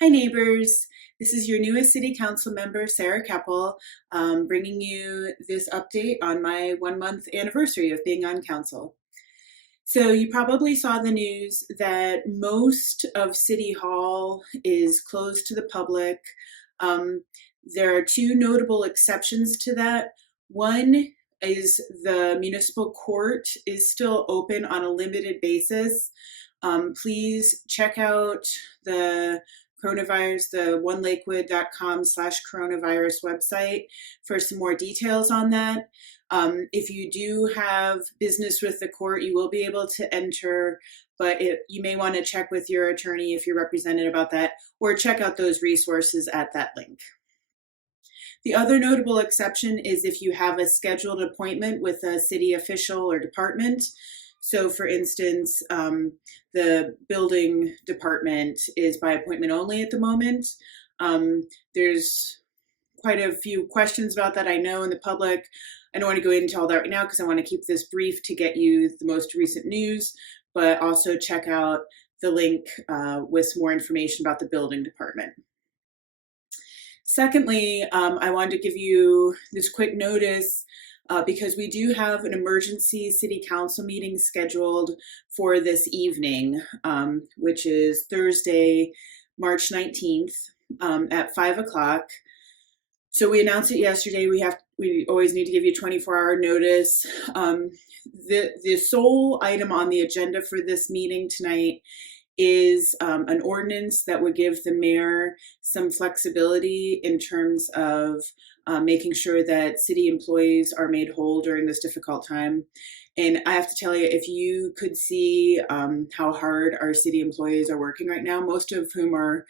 Hi neighbors, this is your newest City Council member, Sarah Keppel, bringing you this update on my 1 month anniversary of being on council. So you probably saw the news that most of City Hall is closed to the public. Um, there are two notable exceptions to that. One is the municipal court is still open on a limited basis. Please check out the coronavirus, the onelakewood.com/coronavirus website for some more details on that. If you do have business with the court, you will be able to enter, but you may want to check with your attorney if you're represented about that, or check out those resources at that link. The other notable exception is if you have a scheduled appointment with a city official or department. So for instance, the building department is by appointment only at the moment. There's quite a few questions about that, I know, in the public. I don't want to go into all that right now because I want to keep this brief to get you the most recent news, but also check out the link with some more information about the building department. Secondly, I wanted to give you this quick notice because we do have an emergency city council meeting scheduled for this evening, which is Thursday, March 19th at 5 o'clock. So we announced it yesterday. We always need to give you 24-hour notice. The sole item on the agenda for this meeting tonight is an ordinance that would give the mayor some flexibility in terms of making sure that city employees are made whole during this difficult time. And I have to tell you, if you could see how hard our city employees are working right now, most of whom are,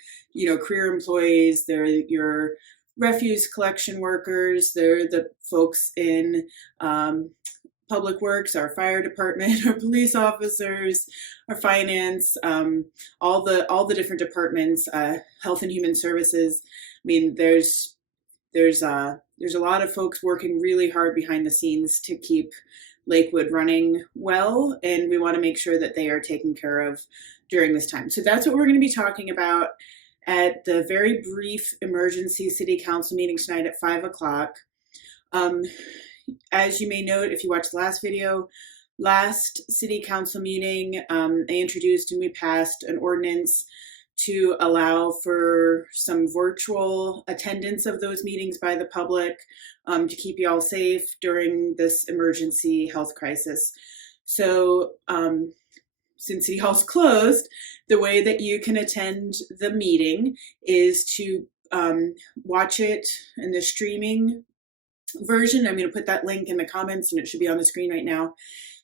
career employees, they're your refuse collection workers, they're the folks in public works, our fire department, our police officers, our finance, all the different departments, health and human services. I mean, there's a lot of folks working really hard behind the scenes to keep Lakewood running well, and we want to make sure that they are taken care of during this time. So that's what we're going to be talking about at the very brief emergency city council meeting tonight at 5 o'clock. As you may note, if you watched the last video, last city council meeting, I introduced and we passed an ordinance to allow for some virtual attendance of those meetings by the public to keep you all safe during this emergency health crisis. So since City Hall's closed, the way that you can attend the meeting is to watch it in the streaming version. I'm going to put that link in the comments and it should be on the screen right now.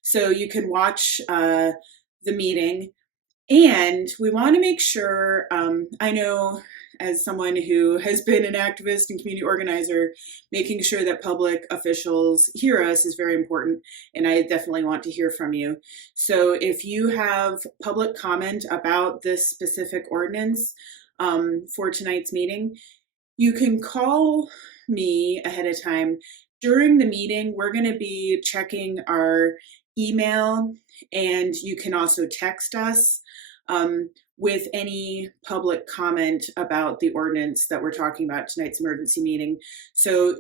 So you can watch the meeting. And we want to make sure, I know as someone who has been an activist and community organizer, making sure that public officials hear us is very important. And I definitely want to hear from you. So if you have public comment about this specific ordinance for tonight's meeting, you can call me ahead of time. During the meeting, we're going to be checking our email, and you can also text us with any public comment about the ordinance that we're talking about tonight's emergency meeting. So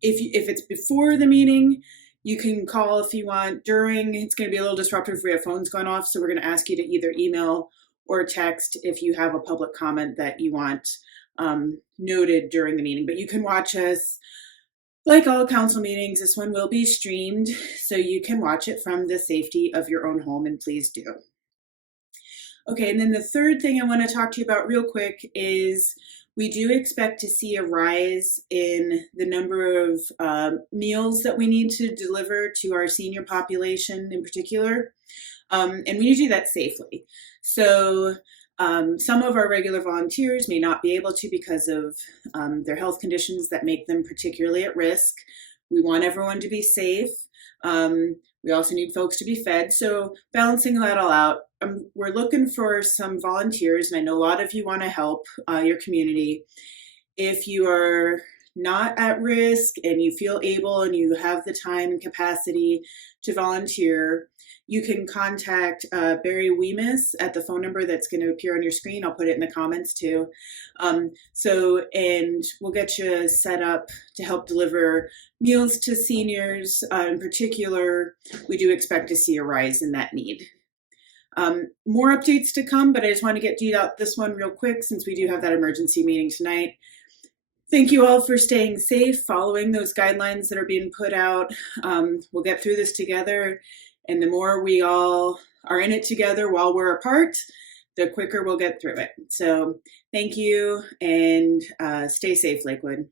if it's before the meeting, you can call if you want. During, it's going to be a little disruptive if we have phones going off, so we're going to ask you to either email or text if you have a public comment that you want noted during the meeting. But you can watch us. Like all council meetings, this one will be streamed, so you can watch it from the safety of your own home, and please do. Okay, and then the third thing I want to talk to you about real quick is we do expect to see a rise in the number of meals that we need to deliver to our senior population in particular, and we need to do that safely. So some of our regular volunteers may not be able to because of their health conditions that make them particularly at risk. We want everyone to be safe. We also need folks to be fed. So balancing that all out, we're looking for some volunteers, and I know a lot of you want to help your community. If you are not at risk and you feel able and you have the time and capacity to volunteer, you can contact Barry Weemis at the phone number that's going to appear on your screen. I'll put it in the comments too. And we'll get you set up to help deliver meals to seniors. In particular, we do expect to see a rise in that need. More updates to come, but I just want to get out this one real quick since we do have that emergency meeting tonight. Thank you all for staying safe, following those guidelines that are being put out. We'll get through this together, and the more we all are in it together while we're apart, the quicker we'll get through it. So thank you, and stay safe, Lakewood.